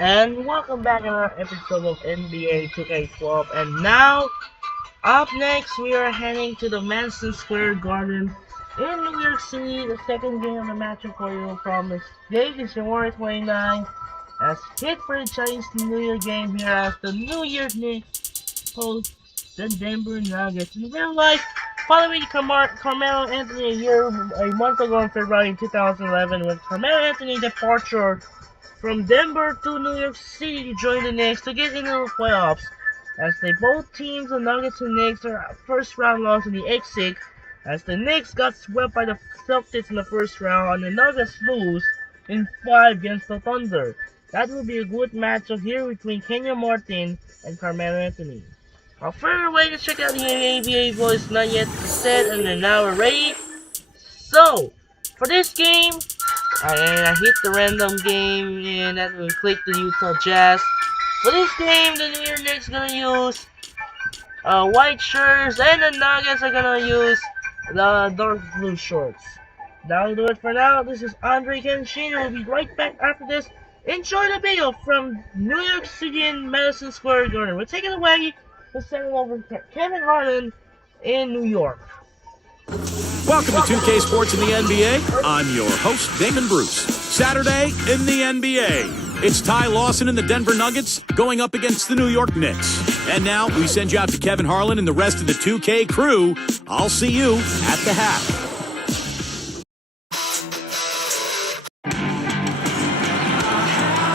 And welcome back to another episode of NBA 2K12. And now, up next, we are heading to the Madison Square Garden in New York City. The second game of the matchup for you from this date is January 29. As hit for the Chinese New Year game here as the New Year Knicks host the Denver Nuggets. In real life, following Carmelo Anthony a month ago in February 2011, when Carmelo Anthony's departure from Denver to New York City to join the Knicks to get into the playoffs. As they both teams, the Nuggets and Knicks, are first round loss in the exit, as the Knicks got swept by the Celtics in the first round and the Nuggets lose in 5 against the Thunder. That will be a good matchup here between Kenyon Martin and Carmelo Anthony. Our further way to check out the ABA voice not yet set, and then now we're ready. So, for this game, I hit the random game and that will click the Utah Jazz. For this game, the New York Knicks gonna use white shirts and the Nuggets are gonna use the dark blue shorts. That'll do it for now. This is Andre Kenshin. We'll be right back after this. Enjoy the video from New York City and Madison Square Garden. We're taking away the sending over to Kevin Harlan in New York. Welcome to 2K Sports in the NBA. I'm your host, Damon Bruce. Saturday in the NBA. It's Ty Lawson and the Denver Nuggets going up against the New York Knicks. And now we send you out to Kevin Harlan and the rest of the 2K crew. I'll see you at the half.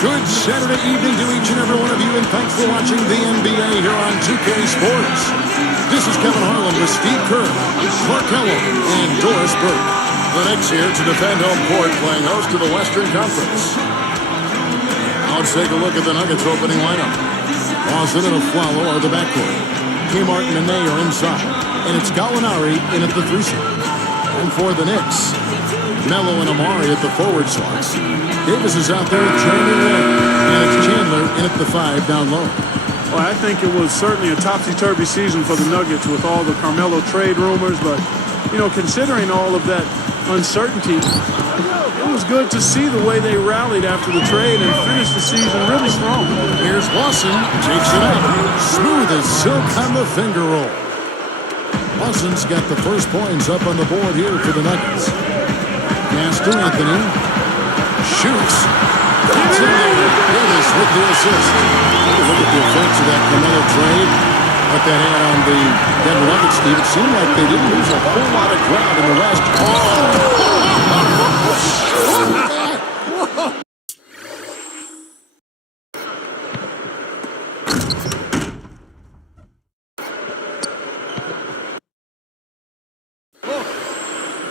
Good Saturday evening to each and every one of you, and thanks for watching the NBA here on 2K Sports. This is Kevin Harlan with Steve Kerr, Clark Kellogg, and Doris Burke. The Knicks here to defend home court, playing host to the Western Conference. Now let's take a look at the Nuggets opening lineup. Lawson and Aflalo are the backcourt. K. Martin and Ney are inside, and it's Gallinari in at the 3 slot. And for the Knicks, Melo and Amari at the forward slots. Davis is out there with Jeremy Lin, and it's Chandler in at the 5 down low. Well, I think it was certainly a topsy-turvy season for the Nuggets with all the Carmelo trade rumors, but, considering all of that uncertainty, it was good to see the way they rallied after the trade and finished the season really strong. Here's Lawson, takes it up, smooth as silk on the finger roll. Lawson's got the first points up on the board here for the Nuggets. Pass to Anthony. Shoots. That's in there. Davis with the assist. Look at the effects of that Carmelo trade. What that had on the Denver Nuggets, Steve. It seemed like they didn't lose a whole lot of ground in the West.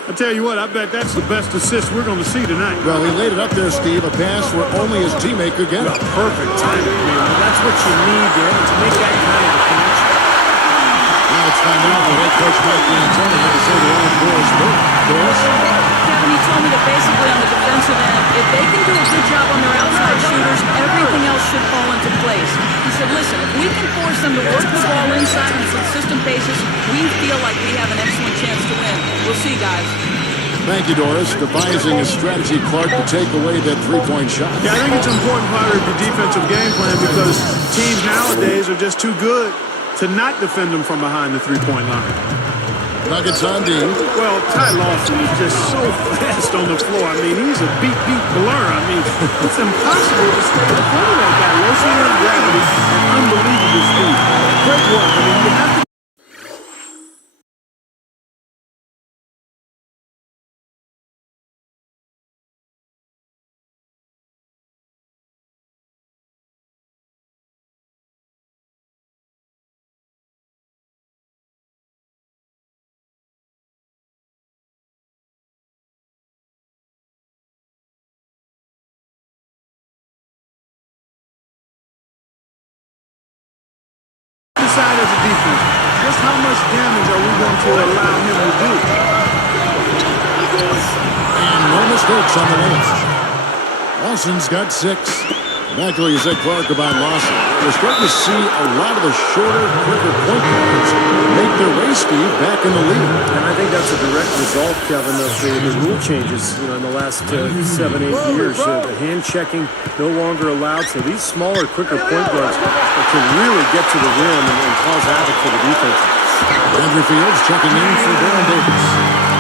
I tell you what, I bet that's the best assist we're going to see tonight. Well, he laid it up there, Steve. A pass where only his teammate could get it. Perfect timing, man. That's what you need there, to make that kind of a connection. Now it's time out for head coach Mike D'Antoni to say the line Doris Burke. Doris? Kevin, you told me that basically on the defensive end, if they can do a good job on their outside shooters, everything else should fall into place. He said, listen, if we can force them to work the ball inside on a consistent basis, we feel like we have an excellent chance to win. We'll see, guys. Thank you, Doris. Devising a strategy, Clark, to take away that three-point shot. Yeah, I think it's an important part of the defensive game plan because teams nowadays are just too good to not defend them from behind the three-point line. Nuggets on D. Well, Ty Lawson is just so fast on the floor. I mean, he's a beat blur. I mean, it's impossible to stay in front of that guy. Low center of gravity and unbelievable speed. Great work. I mean, you have to. Decide as a defense, just how much damage are we going to allow him to do? And no mistakes on the lane. Lawson's got 6. Naturally, you said, Clark, about Lawson. We're starting to see a lot of the shorter, quicker point guards make their way, Steve, back in the league. And I think that's a direct result, Kevin, of the rule changes, in the last 7, 8 years. The hand checking no longer allowed, so these smaller, quicker point guards can really get to the rim and cause havoc for the defense. Andrew Fields checking in for Darren Davis.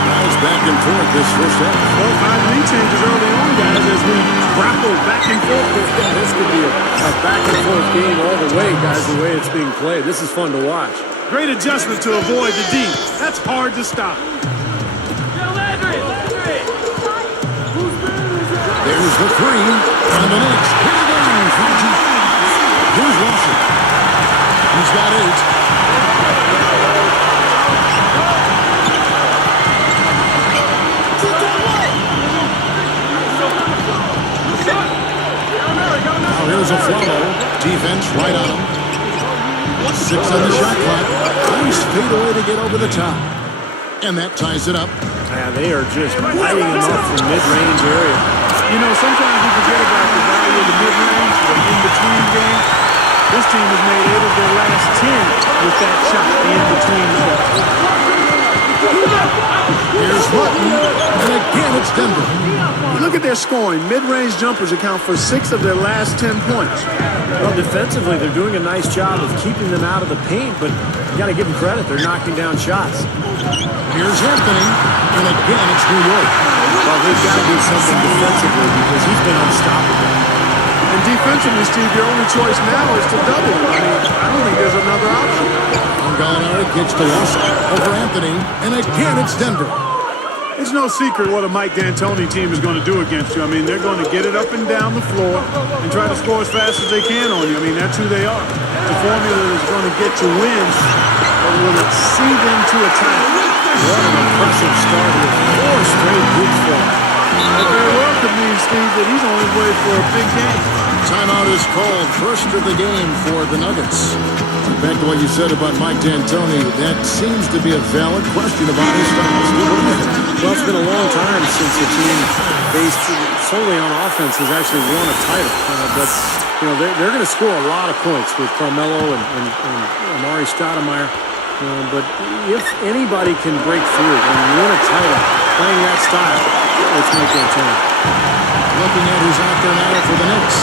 Guys back and forth this first half. Well, 5 lead changes early on, guys, as we grapple back and forth. This could be a back and forth game all the way, guys, the way it's being played. This is fun to watch. Great adjustment to avoid the D. That's hard to stop. There's the three, and the Knicks hit it in from deep. Here's Russell. He's got 8. Now here's a follow. Defense right on him. 6 on the shot clock. Nice fadeaway to get over the top. And that ties it up. Yeah, they are just lighting him up from mid-range area. Sometimes we forget about the value of the mid-range, the in-between game. This team has made 8 of their last 10 with that shot, the in-between shot. Here's Martin, and again it's Denver. Look at their scoring. Mid-range jumpers account for 6 of their last 10 points. Well, defensively, they're doing a nice job of keeping them out of the paint, but you got to give them credit. They're knocking down shots. Here's Anthony, and again it's New York. Well, they've got to do something defensively because he's been unstoppable. And defensively, Steve, your only choice now is to double him. I don't think there's another option. Gallinari gets to Russell over Anthony, and again it's Denver. It's no secret what a Mike D'Antoni team is going to do against you. They're going to get it up and down the floor and try to score as fast as they can on you. That's who they are. The formula is going to get you wins, but will it see them to a tie? What an impressive start with 4 straight good form. It very well could mean, Steve, that he's on his way for a big game. Timeout is called. First of the game for the Nuggets. Back to what you said about Mike D'Antoni, that seems to be a valid question about his style. Well, it's been a long time since the team based solely on offense has actually won a title. But they're going to score a lot of points with Carmelo and Amari Stoudemire. But if anybody can break through and win a title playing that style, it's Mike D'Antoni. Looking at who's out there now for the Knicks.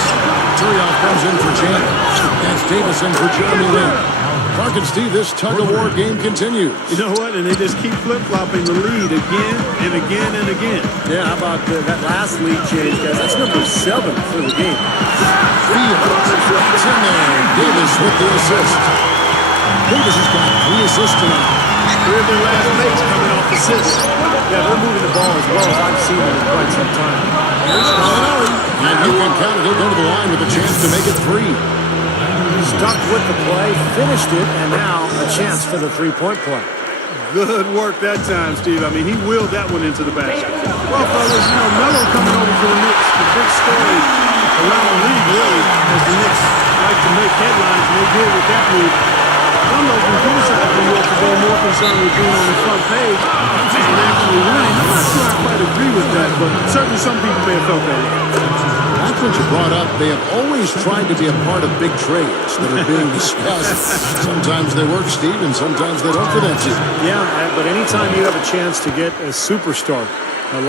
Turioff comes in for Chan. That's Davison for Jeremy Lin. Clark and Steve, this tug-of-war game continues. You know what? And they just keep flip-flopping the lead again and again and again. Yeah, how about that last lead change, guys? That's number 7 for the game. Fields. It's in there. Davis with the assist. Davis has got 3 assists tonight. 3 of their last mates coming off assists. Yeah, they're moving the ball as well as I've seen them in quite some time. Here's Gallinari. And you can count it. He'll go to the line with a chance to make it 3. Stuck with the play, finished it, and now a chance for the 3-point play. Good work that time, Steve. He wheeled that one into the basket. Well, fellas, Melo coming over for the Knicks. The big story around the league, really, as the Knicks like to make headlines, and they did with that move. Some of them criticized New York for being more concerned with being on the front page than actually winning. I'm not sure I quite agree with that, but certainly some people may have felt that way. That's what you brought up. They have always tried to be a part of big trades that are being discussed. Sometimes they work, Steve, and sometimes they don't for that team. Yeah, but anytime you have a chance to get a superstar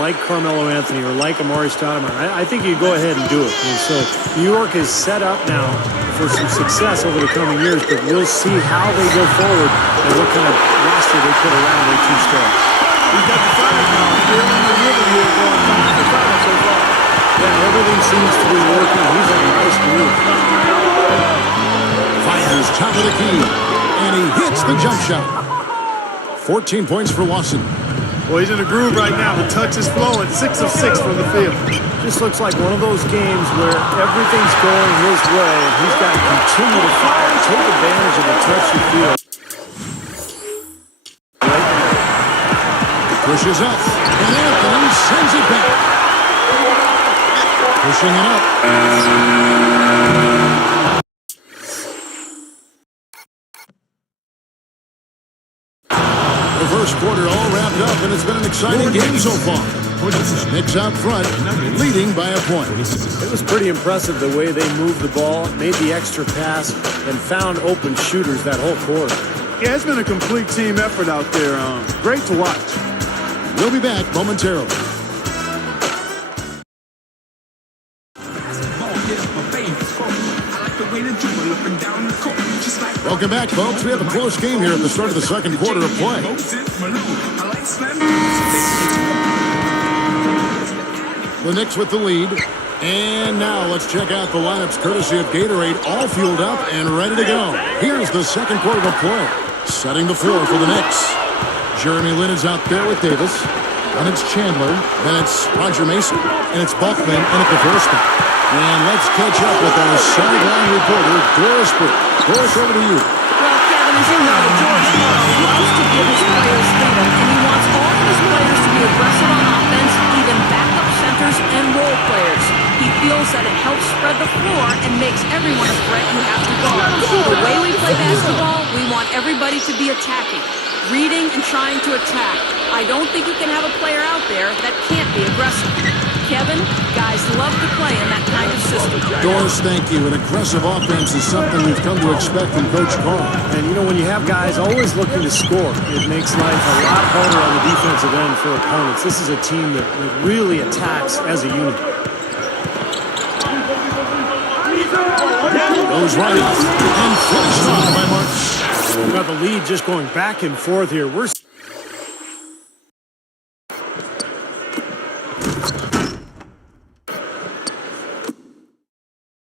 like Carmelo Anthony or like Amari Stoudemire, I think you go ahead and do it. And so New York is set up now for some success over the coming years, but we'll see how they go forward and what kind of roster they put around their 2 stars. He's got the 5 now. They're on the river here going 5 for 5 so far. Yeah, everything seems to be working. He's a nice move. Fires top of the key, and he hits the jump shot. 14 points for Watson. Well, he's in a groove right now. The touch is flowing. 6 of 6 from the field. Just looks like one of those games where everything's going his way, and he's got to continue to fire, take advantage of the touch you feel. He pushes up, and Anthony sends it back. Pushing it up. The first quarter all wrapped up, and it's been an exciting game so far. Knicks out front, leading by a point. It was pretty impressive the way they moved the ball, made the extra pass, and found open shooters that whole quarter. Yeah, it's been a complete team effort out there. Great to watch. We'll be back momentarily. Welcome back, folks. We have a close game here at the start of the second quarter of play. The Knicks with the lead. And now let's check out the lineups courtesy of Gatorade, all fueled up and ready to go. Here's the second quarter of play. Setting the floor for the Knicks. Jeremy Lin is out there with Davis. And it's Chandler. Then it's Roger Mason. And it's Buckman in at the first spot. And let's catch up with our sideline reporter, Doris Burke. Doris, over to you. Well, Kevin, as you know, George Karl loves to give his players freedom, and he wants all of his players to be aggressive on offense, even backup centers and role players. He feels that it helps spread the floor and makes everyone a threat you have to guard. The way we play basketball, we want everybody to be attacking, reading and trying to attack. I don't think you can have a player out there that can't be aggressive. Kevin, guys love to play in that kind of system. Doris, thank you. An aggressive offense is something we've come to expect from Coach Karl. And, you know, when you have guys always looking to score, it makes life a lot harder on the defensive end for opponents. This is a team that really attacks as a unit. Goes right and finished off by Marks. We've got the lead just going back and forth here. We're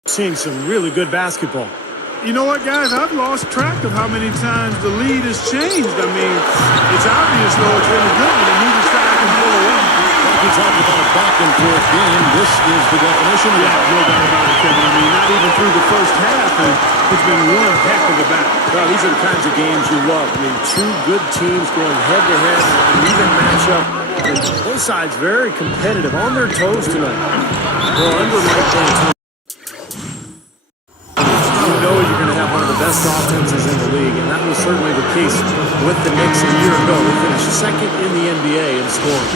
seeing some really good basketball. You know what, guys? I've lost track of how many times the lead has changed. I mean, it's obvious, though, it's really good when the neither side can pull away. We talked about a back-and-forth game. This is the definition of Yeah, no doubt about it, Kevin. I mean, not even through the first half, and it's been one heck of a battle. Well, these are the kinds of games you love. I mean, two good teams going head-to-head, an even matchup. And both sides very competitive, on their toes tonight. Well, under Mike D'Antoni, you know you're going to have one of the best offenses in the league, and that was certainly the case with the Knicks a year ago. They finished second in the NBA in scoring.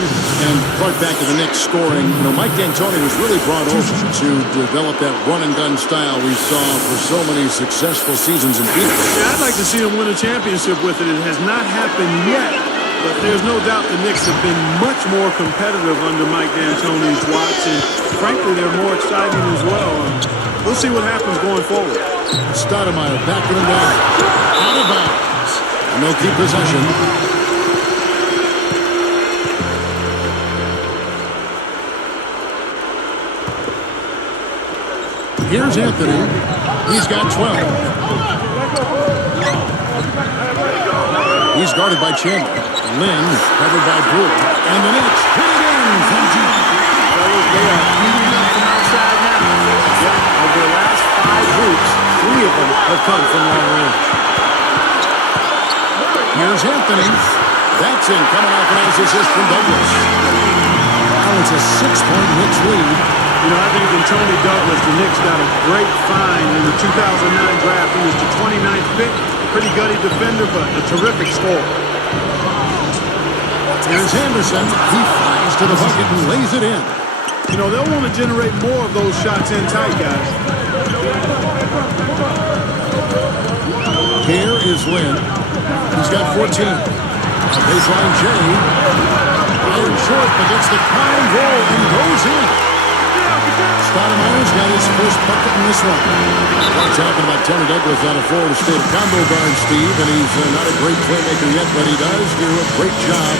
And Clark, back to the Knicks scoring. You know, Mike D'Antoni was really brought over to develop that run-and-gun style we saw for so many successful seasons in Phoenix. Yeah, I'd like to see him win a championship with it. It has not happened yet, but there's no doubt the Knicks have been much more competitive under Mike D'Antoni's watch, and frankly, they're more exciting as well. We'll see what happens going forward. Stoudemire backing him down. Out of bounds. And they'll keep possession. Here's Anthony. He's got 12. He's guarded by Chandler. Lynn covered by Brewer. And the Knicks hit it in from deep. they are heating up from outside now. Yeah, over the last 5 groups, 3 of them have come from long range. Here's Anthony. That's in, coming off an nice assist from Douglas. Now it's a 6-point Knicks lead. You know, I think in Tony Douglas, the Knicks got a great find in the 2009 draft. He was the 29th pick. Pretty gutty defender, but a terrific scorer. Here's Anderson. He flies to the bucket and lays it in. You know, they'll want to generate more of those shots in tight, guys. Here is Lynn. He's got 14. Baseline J. Fired short, but gets the crown goal and goes in. Stoudemire's got his first bucket in this one. We're talking about Tony Douglas out of Florida State combo guard, Steve, and he's not a great playmaker yet, but he does do a great job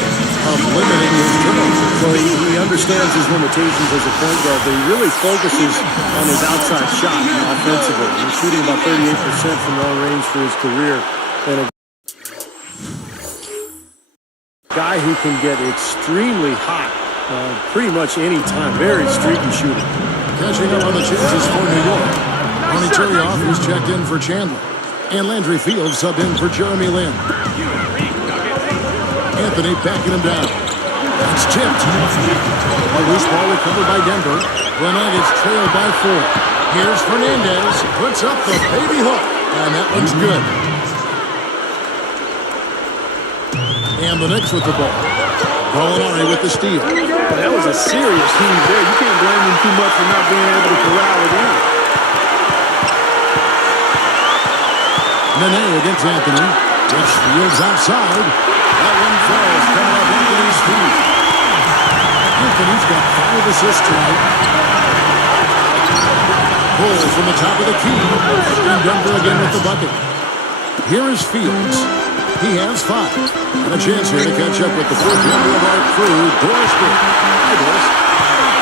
of limiting his turnovers. So he understands his limitations as a point guard, but he really focuses on his outside shot offensively. He's shooting about 38% from long range for his career. And a guy who can get extremely hot pretty much any time. Very streaky shooter. Catching up on the chances for New York. Tony Turioff is checked in for Chandler. And Landry Fields subbed in for Jeremy Lin. Anthony backing him down. It's tipped. A loose ball recovered by Denver. The Nuggets trailed by 4. Here's Fernandez. Puts up the baby hook. And that one's good. And the Knicks with the ball. Gallinari with the steal. That was a serious heave there. You can't blame him too much for not being able to corral it in. Nene against Anthony, which yields outside. That one falls coming off Anthony's feet. He's got 5 assists tonight. Bull from the top of the key. And Denver again with the bucket. Here is Fields. He has 5. And a chance here to catch up with the 4th member of our crew, Doris Burke. Hi, Doris.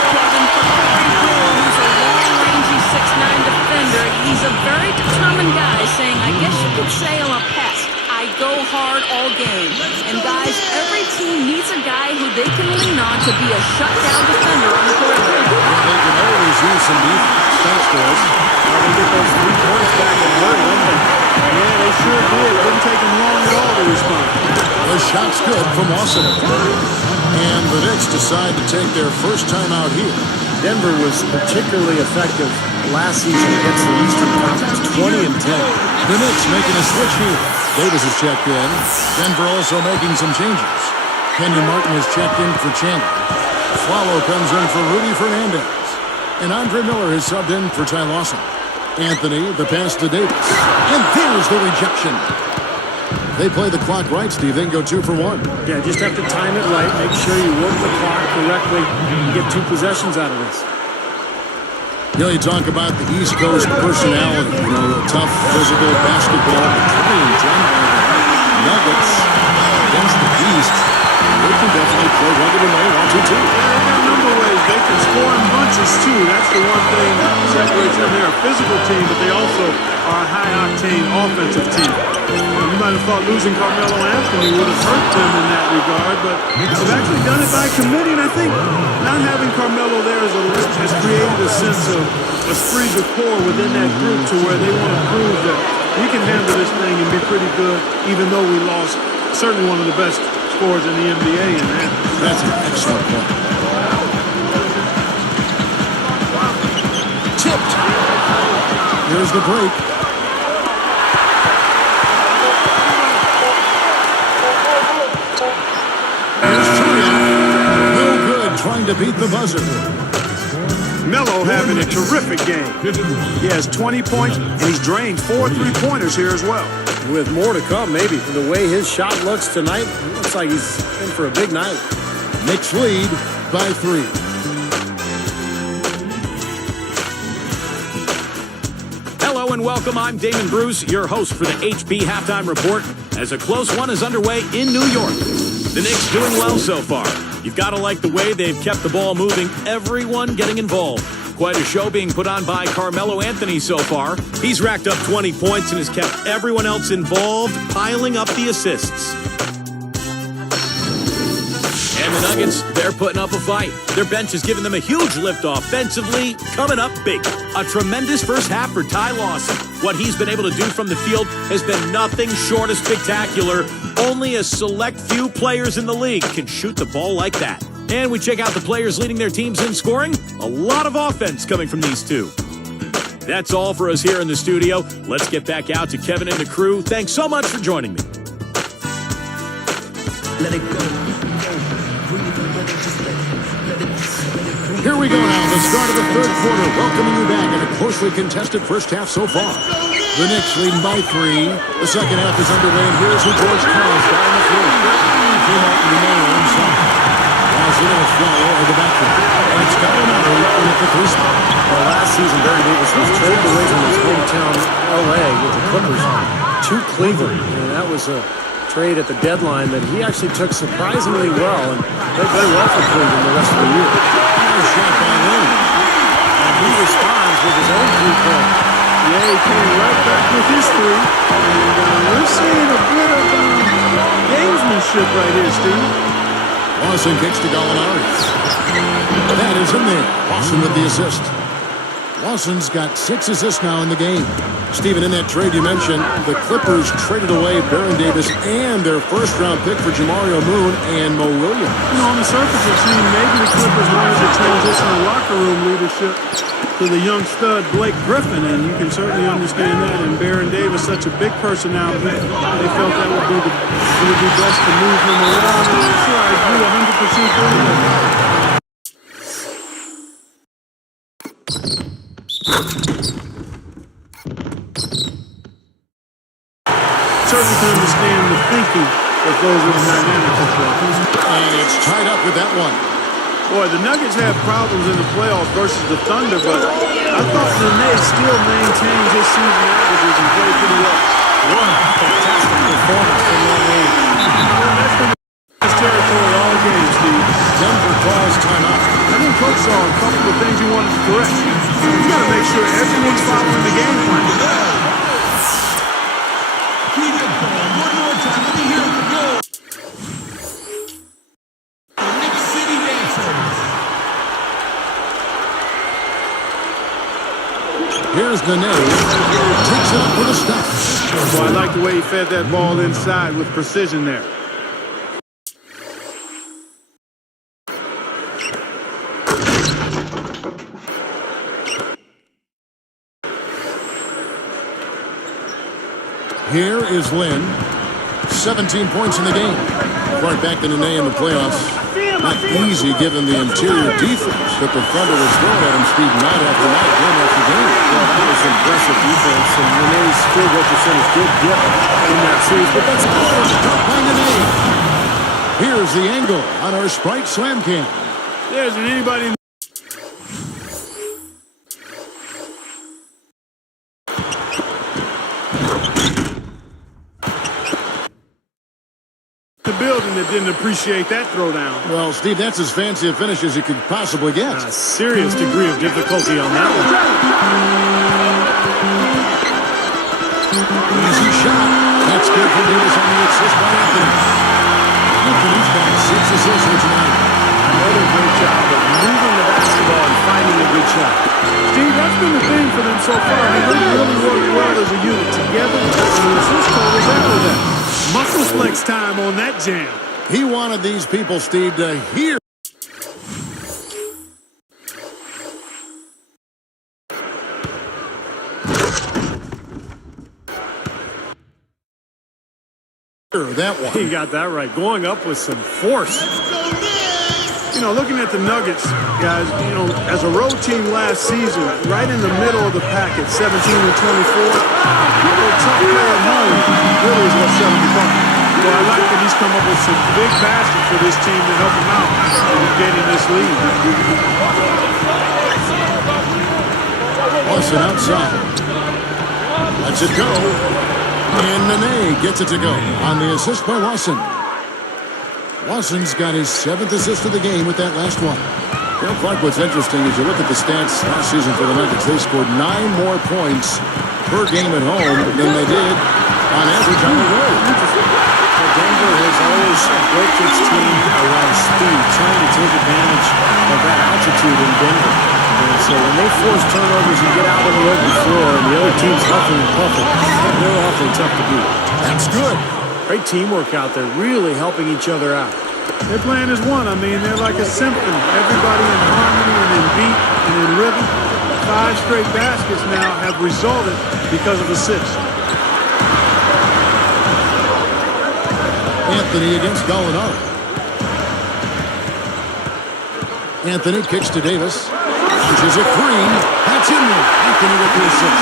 Kevin, for Corey Bull, who's a long-rangy 6'9" defender, he's a very determined guy, saying, I guess you could say I'm a pest. I go hard all game. And guys, every team needs a guy who they can lean on to be a shutdown defender on the perimeter. Well, they can always use some defense. Thanks, Doris. They get those 3 points back and hurry them. Yeah, they sure did. It didn't take them long at all to respond. The shot's good from Lawson. And the Knicks decide to take their first time out here. Denver was particularly effective last season against the Eastern Conference, 20 and 10. The Knicks making a switch here. Davis has checked in. Denver also making some changes. Kenyon Martin has checked in for Chandler. Swallow comes in for Rudy Fernandez. And Andre Miller has subbed in for Ty Lawson. Anthony, the pass to Davis. And there's the rejection. They play the clock right, Steve. They can go 2 for 1. Yeah, just have to time it right. Make sure you work the clock correctly and get 2 possessions out of this. You know, you talk about the East Coast personality, you know, the tough, physical basketball, the clean done by the Nuggets against the East. They can definitely play whether they want to, too. Yeah, they got a number of ways. They can score in bunches, too. That's the one thing that separates them. They're a physical team, but they also are a high-octane offensive team. You might have thought losing Carmelo Anthony would have hurt them in that regard, but they've actually done it by committee, and I think not having Carmelo there has created a sense of esprit de corps within that group to where they want to prove that we can handle this thing and be pretty good, even though we lost certainly one of the best scorers in the NBA in that. That's an excellent point. Tipped. Here's the break. Here's Turian. No good trying to beat the buzzer. Melo having a terrific game. He has 20 points, and he's drained 4 3-pointers here as well. With more to come, maybe. The way his shot looks tonight, it looks like he's in for a big night. Knicks lead by 3. Hello and welcome. I'm Damon Bruce, your host for the HB Halftime Report, as a close one is underway in New York. The Knicks doing well so far. You've got to like the way they've kept the ball moving, everyone getting involved. Quite a show being put on by Carmelo Anthony so far. He's racked up 20 points and has kept everyone else involved, piling up the assists. And the Nuggets, they're putting up a fight. Their bench has given them a huge lift offensively, coming up big. A tremendous first half for Ty Lawson. What he's been able to do from the field has been nothing short of spectacular. Only a select few players in the league can shoot the ball like that. And we check out the players leading their teams in scoring. A lot of offense coming from these two. That's all for us here in the studio. Let's get back out to Kevin and the crew. Thanks so much for joining me. Let it go. Here we go now, the start of the 3rd quarter, welcoming you back in a closely contested first half so far. The Knicks leading by 3. The second half is underway, and here's who George Collins down the floor. Martin Romero inside. While Zeno Swallow over the backfield. And it's Gallinari in at the 3 spot. Well, last season, Barry Davis was traded away from his hometown, L.A., with the Clippers to Cleveland. And that was a trade at the deadline that he actually took surprisingly well and played very well for Cleveland the rest of the year. Shot by Lane. And he responds with his own 3-point. Yeah, he came right back with his 3. And we're seeing a bit of gamesmanship right here, Steve. Lawson kicks to Gallinari. That is in there. Lawson with the assist. Lawson's got 6 assists now in the game. Steven, in that trade you mentioned, the Clippers traded away Baron Davis and their first-round pick for Jamario Moon and Mo Williams. You know, on the surface it seemed maybe the Clippers wanted to transition the locker room leadership to the young stud Blake Griffin, and you can certainly understand that. And Baron Davis, such a big personality, they felt that would be best to move him around. And I'm sure I agree 100% with that. Certainly can understand the thinking that goes with dynamic control. And it's tied up with that one. Boy, the Nuggets have problems in the playoffs versus the Thunder, but I thought Nene still maintained his season averages and played pretty well. What a fantastic performance from Nene. That's been his territory all game, Steve. Denver calls timeout. I think Coach saw a couple of things he wanted to correct. He's got to make sure everyone's following the game plan. One more time. Let me hear it go. Knicks City Dancers. Here's Nene. Takes it up with a stop. Well, I like the way he fed that ball inside with precision there. Here is Lynn. 17 points in the game. Right back to Nene in the playoffs. Not easy given the interior defense that the Thunder was throwing at him, Steve, night after night, game after game. Well, that was impressive defense, and Nene's field goal percentage did dip in that series, but that's Cut by Nene. Here's the angle on our Sprite Slam Cam. There isn't anybody in the building that didn't appreciate that throwdown. Well, Steve, that's as fancy a finish as you could possibly get. A serious degree of difficulty on that one. Easy shot. That's good for Davis on the assist by Anthony. Anthony's got 6 assists here tonight. another great job of moving the basketball and finding a good shot. Steve, that's been the theme for them so far. They really work well as a unit together. And the assist totals after that. Muscle flex time on that jam. He wanted these people, Steve, to hear. That one. He got that right. Going up with some force. You know, looking at the Nuggets, guys, you know, as a road team last season, right in the middle of the pack at 17 and 24, a tough play at home really is what set them apart. Well, I like that he's come up with some big baskets for this team to help him out in getting this lead. Lawson outside. Lets it go. And Nene gets it to go on the assist by Lawson. Lawson's got his 7th assist of the game with that last one. You know, Clark, what's interesting is you look at the stats last season for the Nuggets. They scored 9 more points per game at home than they did on average on the road. Denver has always built its team around speed, trying to take advantage of that altitude in Denver. And so when they force turnovers and get out on the open floor and the other team's huffing and puffing, they're awfully tough to beat. That's good. Great teamwork out there, really helping each other out. Their plan is one. I mean, they're like a symphony. Everybody in harmony and in beat and in rhythm. 5 straight baskets now have resulted because of assists. Anthony against Gallinari. Anthony kicks to Davis. Launches a 3. That's in there. Anthony with the assist.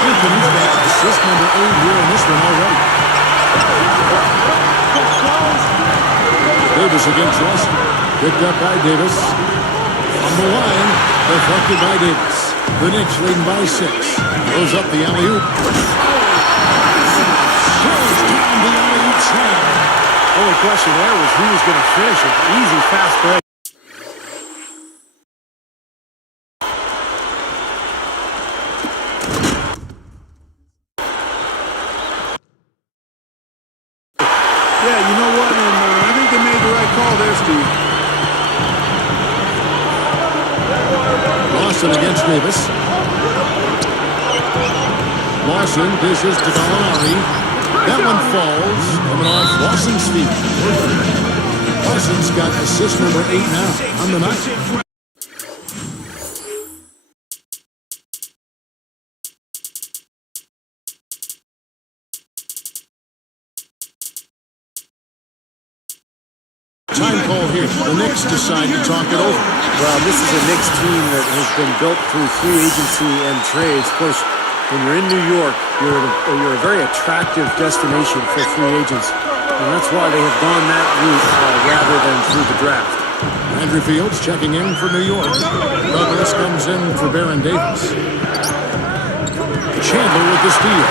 Anthony's got assist number 8 here in this one already. Davis against Lawson. Picked up by Davis. On the line, deflected by Davis. The Knicks leading by 6. Goes up the alley-oop. Throws down the alley-oop slam. The only question there was who was going to finish it. Easy, fast break. Yeah, you know what? And I think they made the right call there, Steve. Lawson against Davis. Lawson dishes to Gallinari. That one falls. Coming off Lawson's feet. Lawson's got assist number 8 now on the night. Time call here. The Knicks decide to talk it over. Well, this is a Knicks team that has been built through free agency and trades. Of course, when you're in New York, you're a very attractive destination for free agents. And that's why they have gone that route rather than through the draft. Andrew Fields checking in for New York. Douglas comes in for Baron Davis. Chandler with the steal.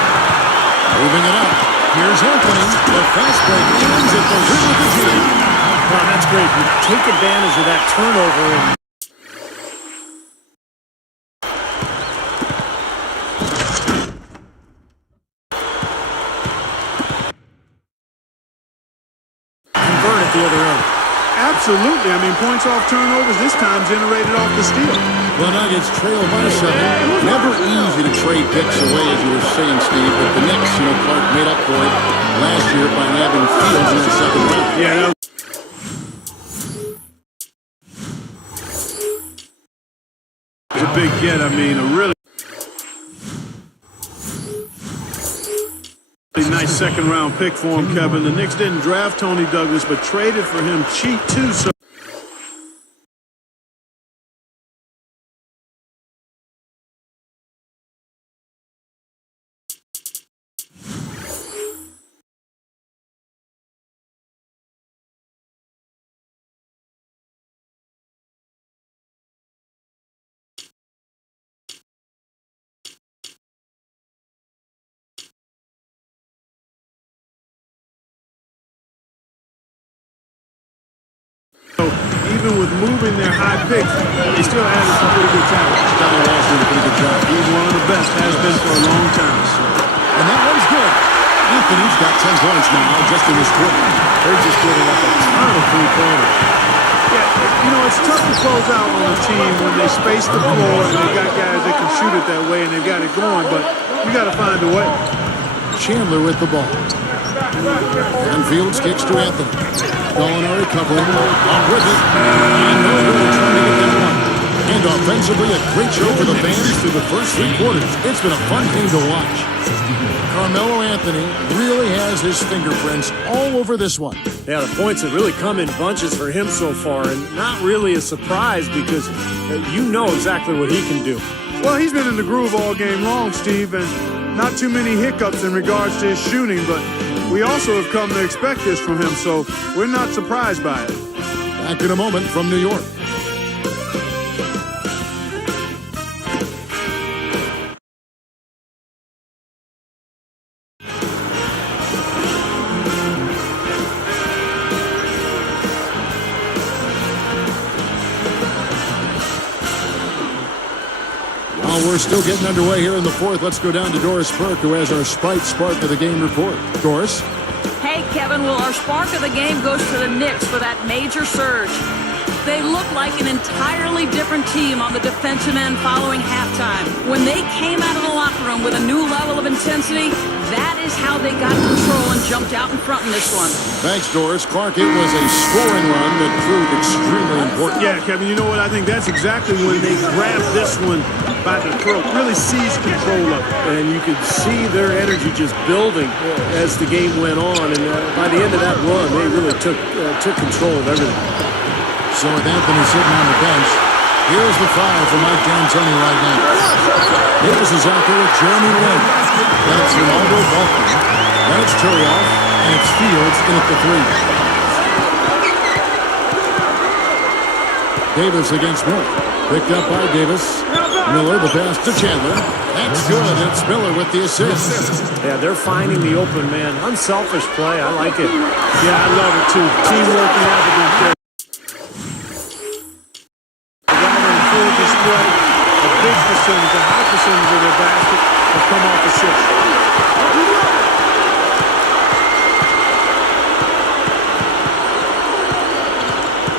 Moving it up. Here's Anthony. The fast break ends at the rim of the jam. Wow, that's great. You take advantage of that turnover and convert at the other end. Absolutely. I mean, points off turnovers this time generated off the steal. The Nuggets trail by 7. Never easy to trade picks away, as you were saying, Steve. But the Knicks, Clark made up for it last year by having Fields in the second round. Yeah, that was a big get. I mean, a really nice second-round pick for him, Kevin. The Knicks didn't draft Tony Douglas, but traded for him cheap, too. So even with moving their high picks, they still added some pretty good talent. Donnie Walsh did a pretty good job. He's one of the best, has been for a long time. And that one's good. Anthony's got 10 points now just in this quarter. They're just giving up a ton of three-pointers. Yeah, it's tough to close out on a team when they space the floor and they got guys that can shoot it that way and they've got it going, but you got to find a way. Chandler with the ball. And Fields kicks to Anthony. Gallinari covering. On with it. And no really trying to get that one. And offensively, a great show for the fans through the first 3 quarters. It's been a fun game to watch. Carmelo Anthony really has his fingerprints all over this one. Yeah, the points have really come in bunches for him so far, and not really a surprise because you know exactly what he can do. Well, he's been in the groove all game long, Steve, and not too many hiccups in regards to his shooting, but we also have come to expect this from him, so we're not surprised by it. Back in a moment from New York. We're still getting underway here in the fourth. Let's go down to Doris Burke, who has our Spite Spark of the Game report. Doris? Hey, Kevin, well, our spark of the game goes to the Knicks for that major surge. They look like an entirely different team on the defensive end following halftime. When they came out of the locker room with a new level of intensity, that is how they got control and jumped out in front in this one. Thanks, Doris. Clark, it was a scoring run that proved extremely important. Yeah, Kevin, you know what? I think that's exactly when they grabbed this one by the throat, really seized control of it. And you could see their energy just building as the game went on. And by the end of that run, they really took control of everything. So with Anthony sitting on the bench, here's the foul for Mike D'Antoni right now. Davis is out there with Jeremy Lin. That's Ronaldo Balkan. That's Turioff, and it's Fields in at the 3. Davis against Miller. Picked up by Davis. Miller, the pass to Chandler. That's good. It's Miller with the assist. Yeah, they're finding the open man. Unselfish play. I like it. Yeah, I love it too. Teamwork and effort. Full display. A big percentage, a high percentage of their basket have come off assists.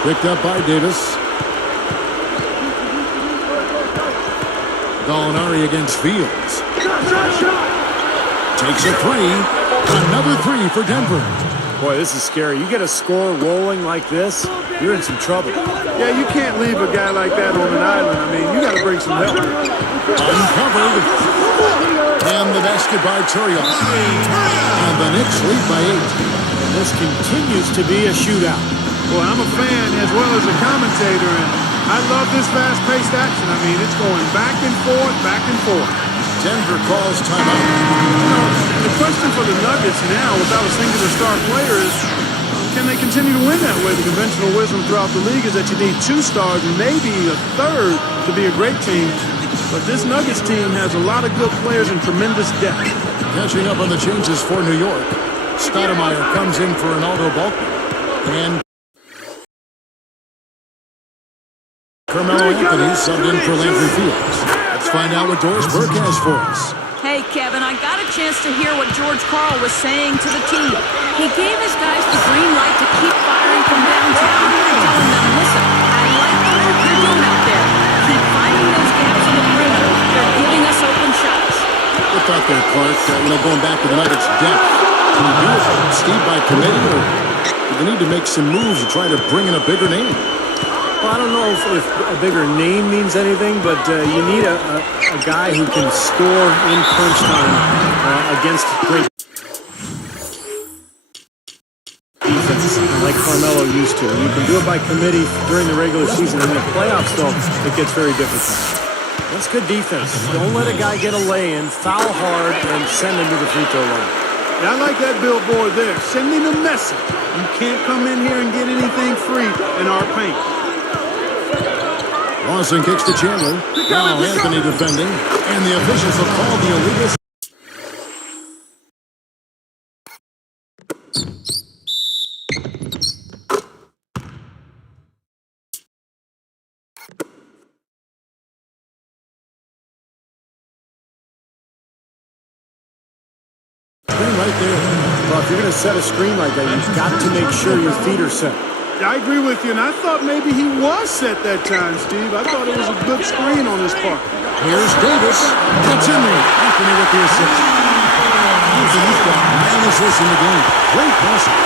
Picked up by Davis. Gallinari against Fields. Takes a 3. Another 3 for Denver. Boy, this is scary. You get a score rolling like this, you're in some trouble. Yeah, you can't leave a guy like that on an island. I mean, you got to bring some help. Uncovered. And the basket by Turioff. And the Knicks lead by 8. And this continues to be a shootout. Well, I'm a fan as well as a commentator, and I love this fast-paced action. I mean, it's going back and forth, back and forth. Denver calls timeout. The question for the Nuggets now, without a singular star player, is can they continue to win that way? The conventional wisdom throughout the league is that you need 2 stars and maybe a third to be a great team. But this Nuggets team has a lot of good players and tremendous depth. Catching up on the changes for New York. Stoudemire comes in for Ronaldo Balky. And Carmelo Anthony subbed in for Landry Fields. Let's find out what Doris Burke has for us. Hey, Kevin, I got a chance to hear what George Karl was saying to the team. He gave his guys the green light to keep firing from downtown, telling them, listen, I like the work you're doing out there. Keep finding those gaps on the perimeter. They're giving us open shots. Good thought there, Clark. Going back to the Nuggets' depth. Can you do it, Steve, by committee, or do they need to make some moves to try to bring in a bigger name? Well, I don't know if a bigger name means anything, but you need a guy who can score in crunch time against great defense, like Carmelo used to. You can do it by committee during the regular season. In the playoffs, though, it gets very difficult. That's good defense. Don't let a guy get a lay-in, foul hard, and send him to the free throw line. Yeah, I like that billboard there. Sending a message. You can't come in here and get anything free in our paint. Lawson kicks to Chandler. Now Anthony defending. And the officials have called the illegal. Right there. Well, if you're going to set a screen like that, you've got to make sure your feet are set. I agree with you, and I thought maybe he was set that time, Steve. I thought it was a good screen on his part. Here's Davis. Gets in there. Anthony with the assist. Anthony's got 9 assists in the game. Great passing.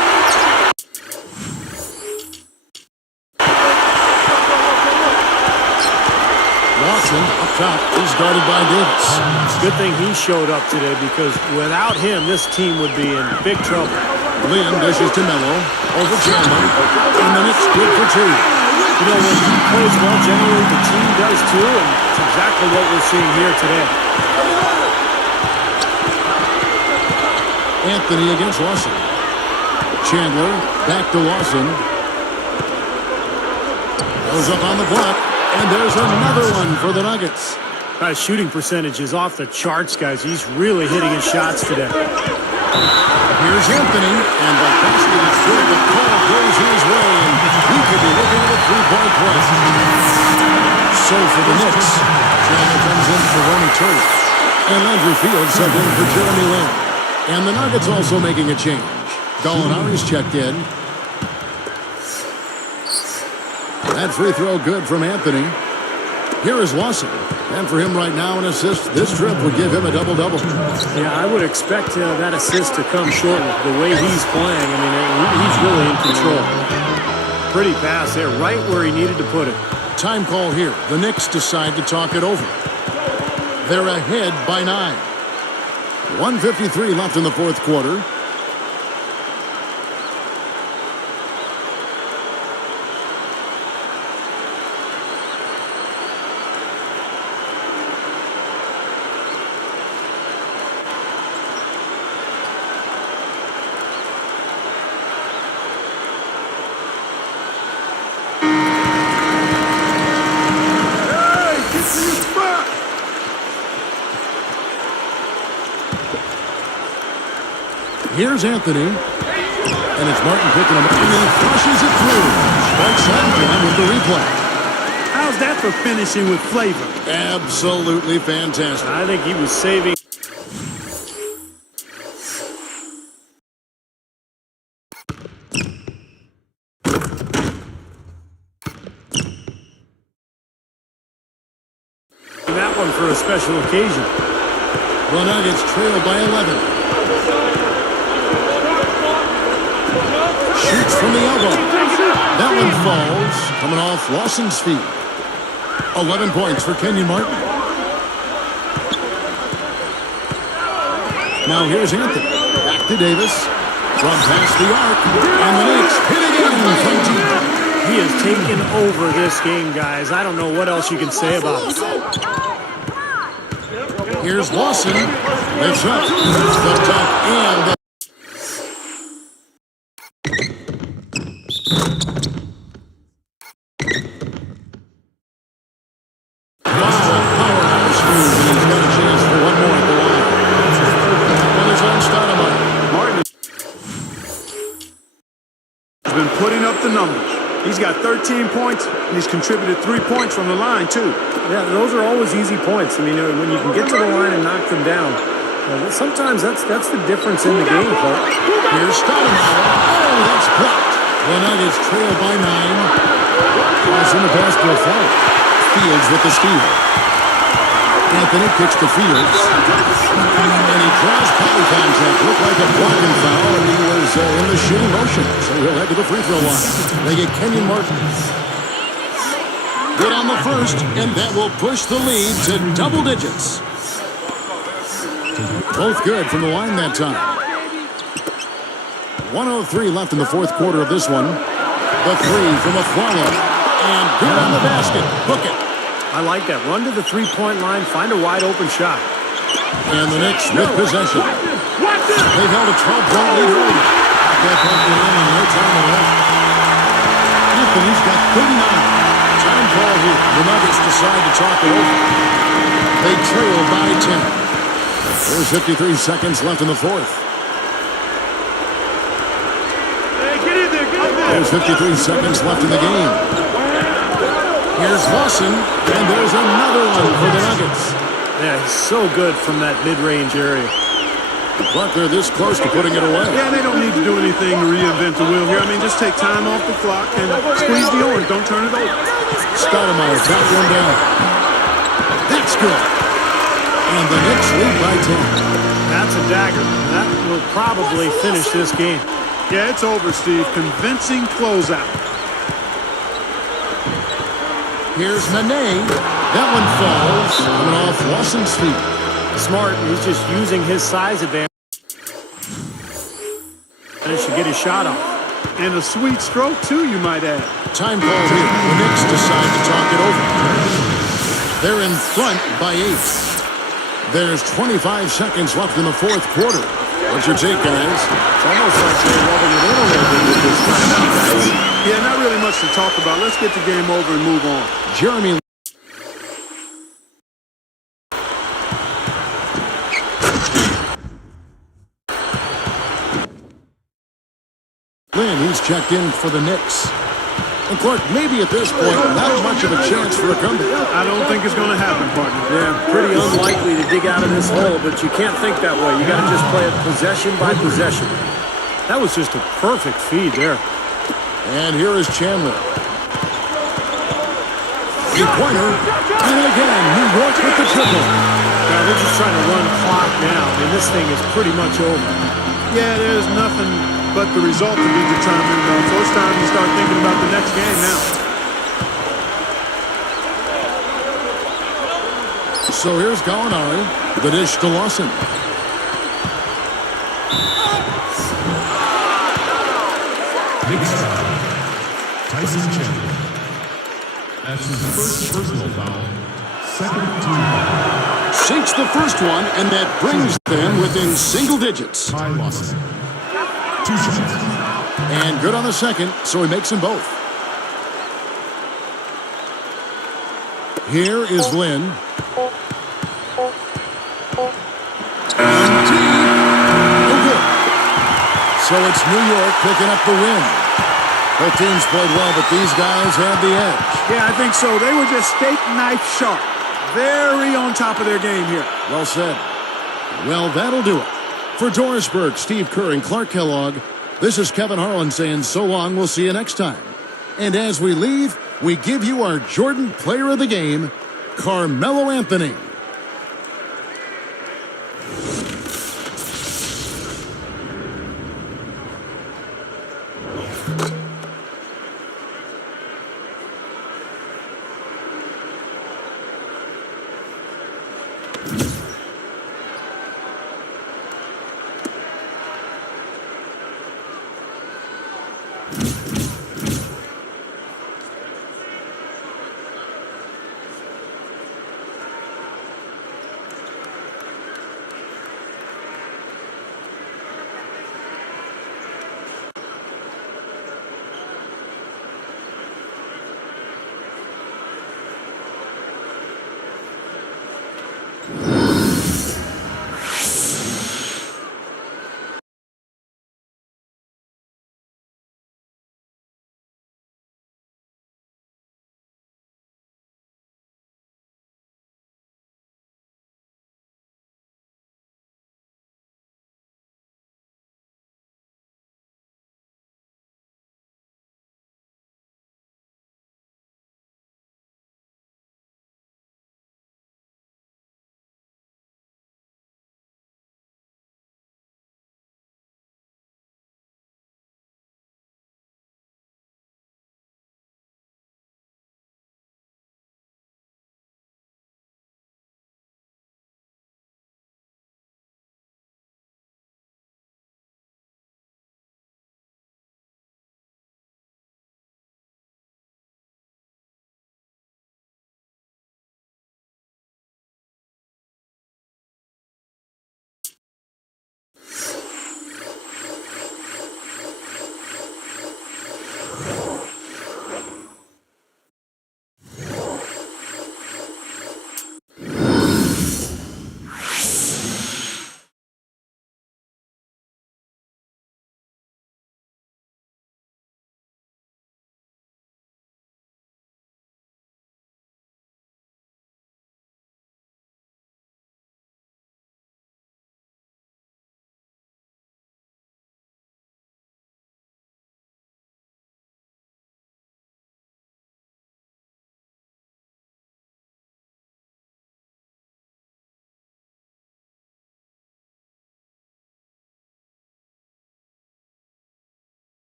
Watson up top. He's guarded by Davis. Good thing he showed up today, because without him, this team would be in big trouble. Lynn dishes to Melo. Over Chandler. And the Knicks good for 2. You know, when he plays well, generally the team does too, and it's exactly what we're seeing here today. Anthony against Lawson. Chandler back to Lawson. Goes up on the block. And there's another one for the Nuggets. Shooting percentage is off the charts, guys. He's really hitting his shots today. Here's Anthony, and the basket is good. The call goes his way, and he could be looking at a 3-point play. So for the Knicks, Chandler comes in for Ronnie Turner. And Landry Fields subbed in for Jeremy Lin. And the Nuggets also making a change. Gallinari's checked in. That free throw good from Anthony. Here is Lawson. And for him right now, an assist. This trip would give him a double-double. Yeah, I would expect that assist to come shortly. The way he's playing, I mean, he's really in control. Pretty pass there, right where he needed to put it. Time call here. The Knicks decide to talk it over. They're ahead by 9. 1:53 left in the fourth quarter. Here's Anthony. And it's Martin picking him up. And he flushes it through. Strikes out again with the replay. How's that for finishing with flavor? Absolutely fantastic. I think he was saving. That one for a special occasion. The Nuggets trail by 11. Shoots from the elbow. That one falls. Coming off Lawson's feet. 11 points for Kenyon Martin. Now here's Anthony. Back to Davis. From past the arc. And the Knicks hit again from deep. He has taken over this game, guys. I don't know what else you can say about it. Here's Lawson. Lifts up. The top and the numbers. He's got 13 points, and he's contributed 3 points from the line, too. Yeah, those are always easy points. I mean, when you can get to the line and knock them down, sometimes that's the difference in the game, Clark. Here's Stoudemire. Oh, that's blocked. The Nuggets trail by 9. Crossing the pass to a foul. Fields with the steal. Anthony kicks to Fields. And he draws body contact. Looked like a blocking foul, and he was in the shooting motion. So he'll head to the free throw line. They get Kenyon Martin. Good on the first, and that will push the lead to double digits. Both good from the line that time. 1:03 left in the fourth quarter of this one. The three from Aflalo. And good on the basket. Hook it. I like that. Run to the three-point line, find a wide-open shot. And the Knicks with possession. They've held a 12-point lead early. That pumped it in no time at all. Anthony's got 39. Time call here. The Nuggets decide to talk it over. They trail by 10. There's 53 seconds left in the fourth. Hey, get in there, get in there. There's 53 seconds left in the game. Here's Lawson, and there's another one for the Nuggets. Yeah, he's so good from that mid-range area. But they're this close to putting it away. Yeah, they don't need to do anything to reinvent the wheel here. I mean, just take time off the clock and squeeze the orange. Don't turn it over. Stoudemire got one down. That's good. And the Knicks lead by 10. That's a dagger. That will probably finish this game. Yeah, it's over, Steve. Convincing closeout. Here's Nene. That one falls. Coming off Lawson's feet. Smart. He's just using his size advantage to get his shot off. And a sweet stroke, too, you might add. Time call here. The Knicks decide to talk it over. They're in front by 8. There's 25 seconds left in the fourth quarter. What's your take, guys? It's almost like they're rubbing it in a little bit with this timeout, guys. Yeah, not really much to talk about. Let's get the game over and move on. Jeremy Lynn, he's checked in for the Knicks. And Clark, maybe at this point, not much of a chance for a comeback. I don't think it's going to happen, partner. Yeah, pretty unlikely to dig out of this hole, but you can't think that way. You got to just play it possession by possession. That was just a perfect feed there. And here is Chandler. Three-pointer. And again, New York with the triple. Now, they're just trying to run clock now. I mean, this thing is pretty much over. Yeah, there's nothing but the result to be determined. So it's time to start thinking about the next game now. So here's Gallinari. The dish to Lawson. Tyson Chandler. That's his first personal foul. Second team foul. Sinks the first one, and that brings them within single digits. Ty Lawson. 2 shots. And good on the second, so he makes them both. Here is Lynn. And deep. No good. So it's New York picking up the win. Both teams played well, but these guys had the edge. Yeah, I think so. They were just steak knife sharp. Very on top of their game here. Well said. Well, that'll do it. For Doris Burke, Steve Kerr, and Clark Kellogg, this is Kevin Harlan saying so long. We'll see you next time. And as we leave, we give you our Jordan Player of the Game, Carmelo Anthony.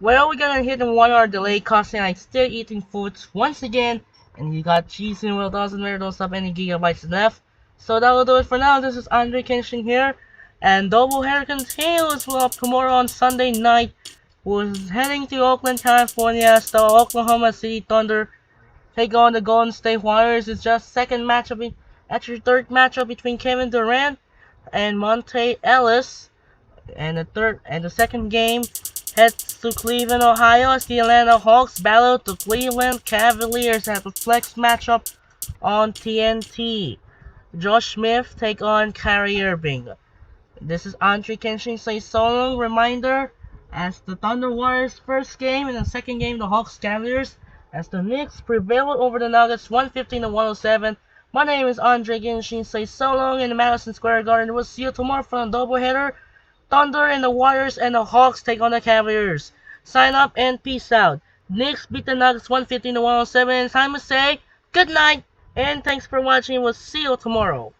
Well, we're gonna hit a 1 hour delay, costing like still eating foods once again, and you got cheese and well doesn't matter, don't have any gigabytes left. So that will do it for now. This is Andre Kenshin here, and doubleheader continues well tomorrow on Sunday night. We're heading to Oakland, California as the Oklahoma City Thunder take on the Golden State Warriors. It's just second matchup, actually third matchup between Kevin Durant and Monte Ellis. And the second game heads to Cleveland, Ohio as the Atlanta Hawks battle the Cleveland Cavaliers at the flex matchup on TNT. Josh Smith take on Kyrie Irving. This is Andre Kenshin say so long. Reminder, as the Thunder Warriors first game and the second game the Hawks Cavaliers, as the Knicks prevailed over the Nuggets 115 to 107. My name is Andre Kenshin say so long in the Madison Square Garden. We'll see you tomorrow for a doubleheader. Thunder and the Warriors and the Hawks take on the Cavaliers. Sign up and peace out. Knicks beat the Nuggets 115 to 107. Time to say good night and thanks for watching. We'll see you tomorrow.